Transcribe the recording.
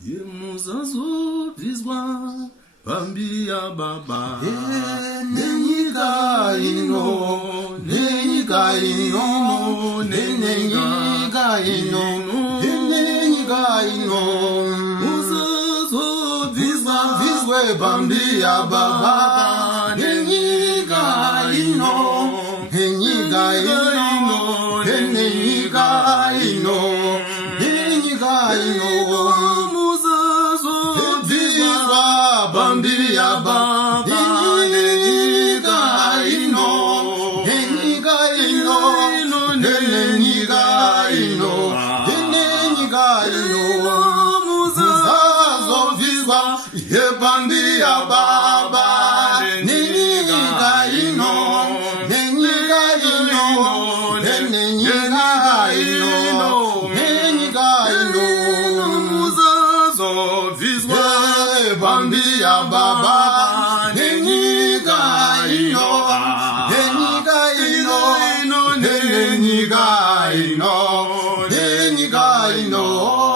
Yemuzazo vizwa Bambia baba Nenyika ino Nenyika ino Nenyika ino Nenyika ino Muzazo Vizwe Bambia baba Nenyika ino Nenyika ino Nenyika ino Nenyika ino Bambia baba Nenyika ino Nenyika ino Nenyika ino Nenyika ino Muzazo vizwa Ye Bambia baba Nenyika ino Nenyika ino Nenyika ino Nenyika ino Muzazo vizwa Bambia baba Nenyika ino Nenyika ino Nenyika ino Nenyika ino